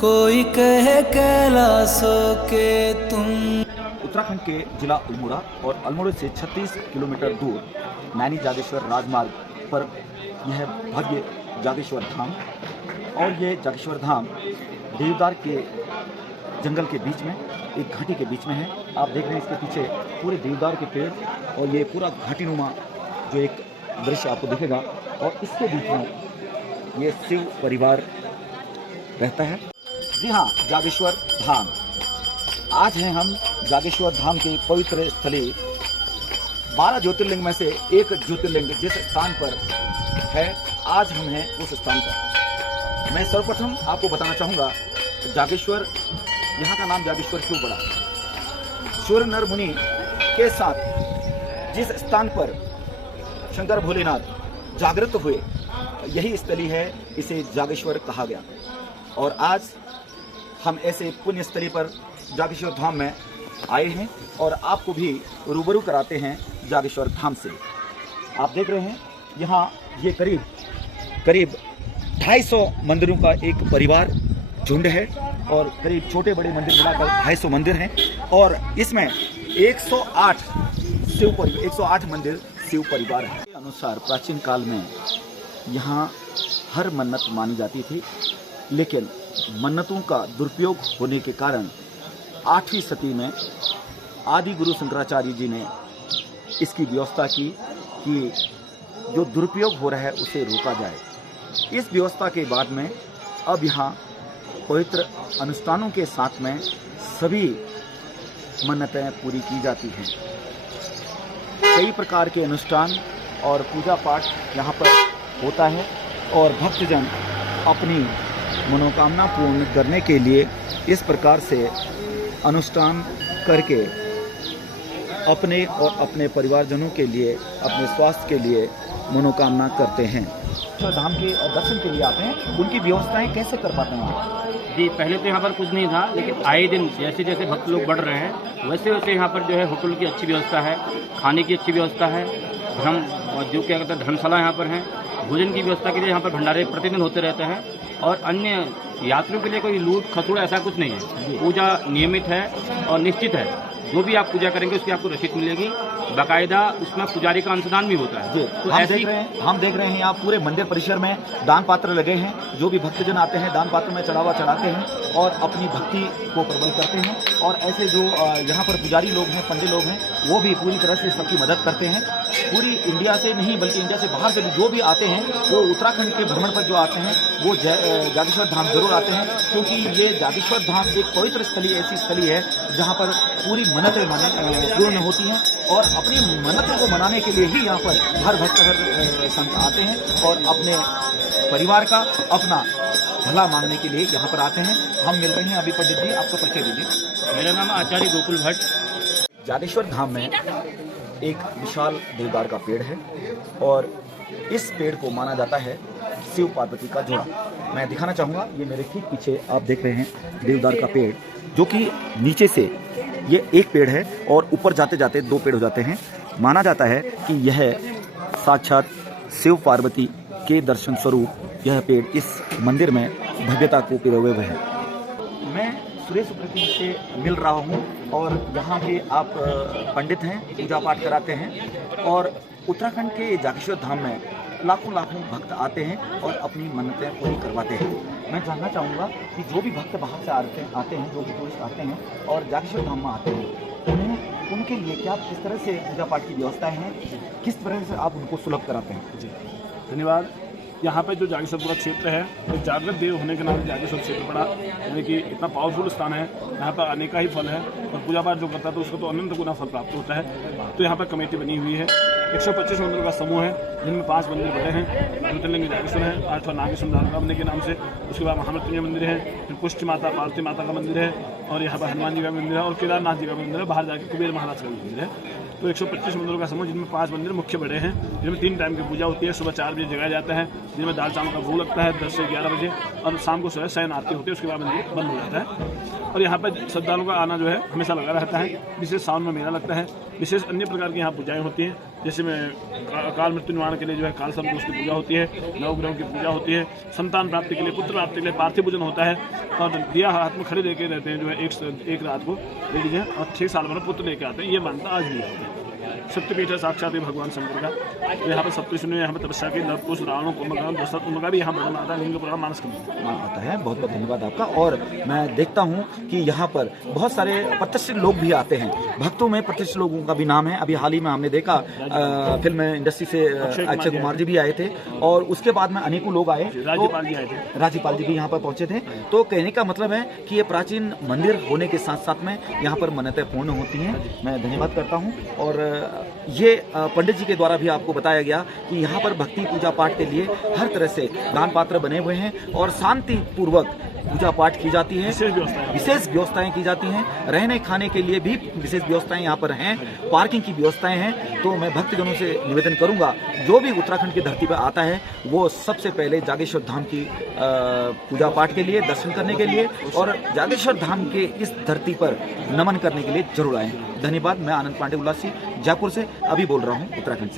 कोई कहे कैलाशों के तुम। उत्तराखंड के जिला अल्मोड़ा और अल्मोड़ा से 36 किलोमीटर दूर नैनी जागेश्वर राजमार्ग पर यह भव्य जागेश्वर धाम, और ये जागेश्वर धाम देवदार के जंगल के बीच में, एक घाटी के बीच में है। आप देख रहे हैं इसके पीछे पूरे देवदार के पेड़ और ये पूरा घाटीनुमा जो एक दृश्य आपको दिखेगा, और इसके बीच में ये शिव परिवार रहता है। जी हाँ, जागेश्वर धाम। आज हैं हम जागेश्वर धाम के पवित्र स्थली 12 ज्योतिर्लिंग में से एक ज्योतिर्लिंग जिस स्थान पर है, आज हम हैं उस स्थान पर। मैं सर्वप्रथम आपको बताना चाहूँगा जागेश्वर, यहाँ का नाम जागेश्वर क्यों पड़ा। सूर्य नर मुनि के साथ जिस स्थान पर शंकर भोलेनाथ जागृत हुए, यही स्थली है, इसे जागेश्वर कहा गया। और आज हम ऐसे पुण्य स्थली पर जागेश्वर धाम में आए हैं और आपको भी रूबरू कराते हैं जागेश्वर धाम से। आप देख रहे हैं यहाँ ये करीब 250 मंदिरों का एक परिवार झुंड है, और करीब छोटे बड़े मंदिर मिलाकर 250 मंदिर हैं, और इसमें 108 मंदिर शिव परिवार है। के अनुसार प्राचीन काल में यहाँ हर मन्नत मानी जाती थी, लेकिन मन्नतों का दुरुपयोग होने के कारण 8वीं सदी में आदि गुरु शंकराचार्य जी ने इसकी व्यवस्था की कि जो दुरुपयोग हो रहा है उसे रोका जाए। इस व्यवस्था के बाद में अब यहाँ पवित्र अनुष्ठानों के साथ में सभी मन्नतें पूरी की जाती हैं। कई प्रकार के अनुष्ठान और पूजा पाठ यहाँ पर होता है, और भक्तजन अपनी मनोकामना पूर्ण करने के लिए इस प्रकार से अनुष्ठान करके अपने और अपने परिवारजनों के लिए, अपने स्वास्थ्य के लिए मनोकामना करते हैं। तो धाम के दर्शन के लिए आते हैं, उनकी व्यवस्थाएं कैसे कर पाते हैं? जी, पहले तो यहाँ पर कुछ नहीं था, लेकिन आए दिन जैसे जैसे भक्त लोग बढ़ रहे हैं वैसे वैसे यहाँ पर जो है होटल की अच्छी व्यवस्था है, खाने की अच्छी व्यवस्था है, जो क्या कहते हैं धर्मशाला यहाँ पर है, भोजन की व्यवस्था के लिए यहाँ पर भंडारे प्रतिदिन होते रहते हैं, और अन्य यात्रियों के लिए कोई लूट खसोड़ ऐसा कुछ नहीं है। पूजा नियमित है और निश्चित है, जो भी आप पूजा करेंगे उसकी आपको रसीद मिलेगी, बाकायदा उसमें पुजारी का अंशदान भी होता है। तो हम देख रहे हैं यहाँ पूरे मंदिर परिसर में दान पात्र लगे हैं, जो भी भक्तजन आते हैं दान पात्र में चढ़ावा चढ़ाते हैं और अपनी भक्ति को प्रबल करते हैं। और ऐसे जो यहाँ पर पुजारी लोग हैं, पंडित लोग हैं, वो भी पूरी तरह से सबकी मदद करते हैं। पूरी इंडिया से नहीं बल्कि इंडिया से बाहर से भी जो भी आते हैं वो उत्तराखंड के भ्रमण पर जो आते हैं वो जागेश्वर धाम जरूर आते हैं, क्योंकि ये जागेश्वर धाम एक पवित्र स्थली, ऐसी स्थली है जहाँ पर पूरी मन्नतें पूर्ण होती हैं, और अपनी मन्नतों को मनाने के लिए ही यहाँ पर हर भक्त हर संत आते हैं और अपने परिवार का, अपना भला मांगने के लिए यहाँ पर आते हैं। हम मिल रहे हैं अभी। पंडित जी, आपका परिचय दीजिए। मेरा नाम आचार्य गोकुल भट्ट। जागेश्वर धाम में एक विशाल देवदार का पेड़ है, और इस पेड़ को माना जाता है शिव पार्वती का जोड़ा। मैं दिखाना चाहूँगा, ये मेरे ठीक पीछे आप देख रहे हैं देवदार का पेड़, जो कि नीचे से ये एक पेड़ है और ऊपर जाते जाते 2 पेड़ हो जाते हैं। माना जाता है कि यह साक्षात शिव पार्वती के दर्शन स्वरूप यह पेड़ इस मंदिर में भव्यता को पिरोए हुए है। मैं सुरेश उप्रेती से मिल रहा हूँ, और यहाँ के आप पंडित हैं, पूजा पाठ कराते हैं, और उत्तराखंड के जागेश्वर धाम में लाखों भक्त आते हैं और अपनी मन्नतें पूरी करवाते हैं। मैं जानना चाहूँगा कि जो भी भक्त बाहर से आते हैं, जो भी टूरिस्ट आते हैं और जागेश्वर धाम में आते हैं, उनके लिए क्या किस तरह से पूजा पाठ की व्यवस्थाएं हैं, किस तरह से आप उनको सुलभ कराते हैं? जी, धन्यवाद। यहाँ पे जो जागेश्वर पूरा क्षेत्र है, तो जागृत देव होने के नाम जागेश्वर क्षेत्र पड़ा, यानी कि इतना पावरफुल स्थान है। यहाँ पर आने का ही फल है, और पूजा पाठ जो करता है तो उसको तो अनंत गुना फल प्राप्त होता है। तो यहाँ पर कमेटी बनी हुई है, 125 मंदिरों का समूह है, जिनमें 5 मंदिर बड़े हैं। ज्योतिर्लिंग जागेश्वर है, 8वां नागेश्वर धाम के नाम से। उसके बाद महामृत्युंजय मंदिर है, फिर पुष्टि माता पार्वती माता का मंदिर है, और यहाँ पर हनुमान जी का मंदिर है, और केदारनाथ जी का मंदिर है। बाहर जाकर कुबेर महाराज का मंदिर है। तो 125 मंदिरों का समूह, जिनमें 5 मंदिर मुख्य बड़े हैं, जिनमें 3 टाइम की पूजा होती है। सुबह 4 बजे जगाया जाता है, जिनमें दाल चावल का भोग लगता है 10 से 11 बजे, और शाम को शयन आरती होती है। उसके बाद मंदिर बंद हो जाता है। और यहाँ पर श्रद्धालुओं का आना जो है हमेशा लगा रहता है। विशेष सावन में मेला लगता है, विशेष अन्य प्रकार की यहाँ पूजाएं होती हैं। जैसे में काल मृत्यु निवारण के लिए जो है काल सर्प दोष की पूजा होती है, नवग्रहों की पूजा होती है, संतान प्राप्ति के लिए, पुत्र प्राप्ति के लिए पार्थिव पूजन होता है और दिया हाथ में खड़े लेके रहते हैं जो है एक रात को ले लीजिए और 6 साल बाद पुत्र लेके आते हैं। ये मानता आज भी है। शक्तिपीठ है साक्षात ही भगवान शंकर का। तो यहाँ पर सप्तऋषि ने यहाँ पर तपस्या की, लवकुश, रावण, कुंभकर्ण, दशरथ उनका भी यहाँ वर्णन आता है। लिंग पुराण मानस खंड आता है। बहुत बहुत धन्यवाद आपका। और मैं देखता हूँ कि यहाँ पर बहुत सारे प्रतिष्ठित लोग भी आते हैं। भक्तों में प्रतिष्ठित लोगों का भी नाम है। अभी हाल ही में हमने देखा फिल्म इंडस्ट्री से अक्षय कुमार जी भी आए थे और उसके बाद में अनेकों लोग आए। राज्यपाल जी आए थे, राज्यपाल जी भी यहाँ पर पहुंचे थे। तो कहने का मतलब है कि ये प्राचीन मंदिर होने के साथ साथ में यहाँ पर मन्नतें पूर्ण होती हैं। मैं धन्यवाद करता हूँ। और ये पंडित जी के द्वारा भी आपको बताया गया कि यहाँ पर भक्ति पूजा पाठ के लिए हर तरह से दान पात्र बने हुए हैं और शांति पूर्वक पूजा पाठ की जाती है। विशेष व्यवस्थाएं की जाती हैं। रहने खाने के लिए भी विशेष व्यवस्थाएं यहाँ पर हैं। पार्किंग की व्यवस्थाएं हैं। तो मैं भक्तजनों से निवेदन करूंगा, जो भी उत्तराखंड की धरती पर आता है वो सबसे पहले जागेश्वर धाम की पूजा पाठ के लिए, दर्शन करने के लिए और जागेश्वर धाम के इस धरती पर नमन करने के लिए जरूर आए। धन्यवाद। मैं आनंद पांडे उल्लासी जयपुर से अभी बोल रहा हूँ, उत्तराखंड से।